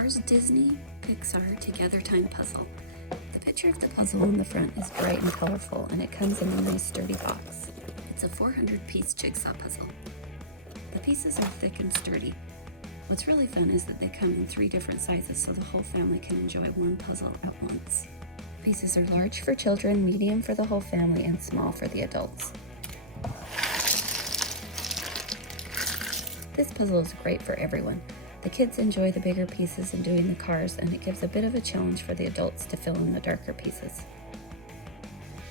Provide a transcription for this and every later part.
Cars Disney Pixar Together Time Puzzle. The picture of the puzzle on the front is bright and colorful, and it comes in a nice sturdy box. It's a 400-piece jigsaw puzzle. The pieces are thick and sturdy. What's really fun is that they come in 3 different sizes so the whole family can enjoy one puzzle at once. Pieces are large for children, medium for the whole family, and small for the adults. This puzzle is great for everyone. The kids enjoy the bigger pieces and doing the cars, and it gives a bit of a challenge for the adults to fill in the darker pieces.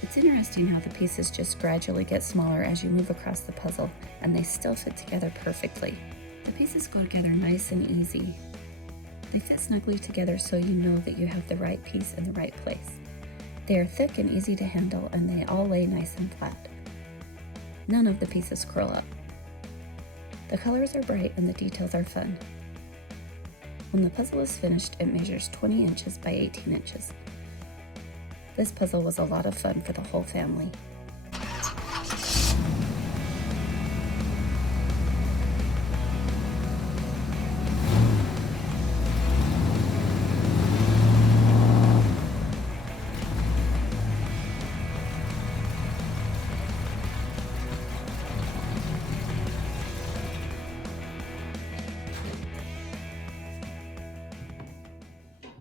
It's interesting how the pieces just gradually get smaller as you move across the puzzle, and they still fit together perfectly. The pieces go together nice and easy. They fit snugly together so you know that you have the right piece in the right place. They are thick and easy to handle, and they all lay nice and flat. None of the pieces curl up. The colors are bright and the details are fun. When the puzzle is finished, it measures 20 inches by 18 inches. This puzzle was a lot of fun for the whole family.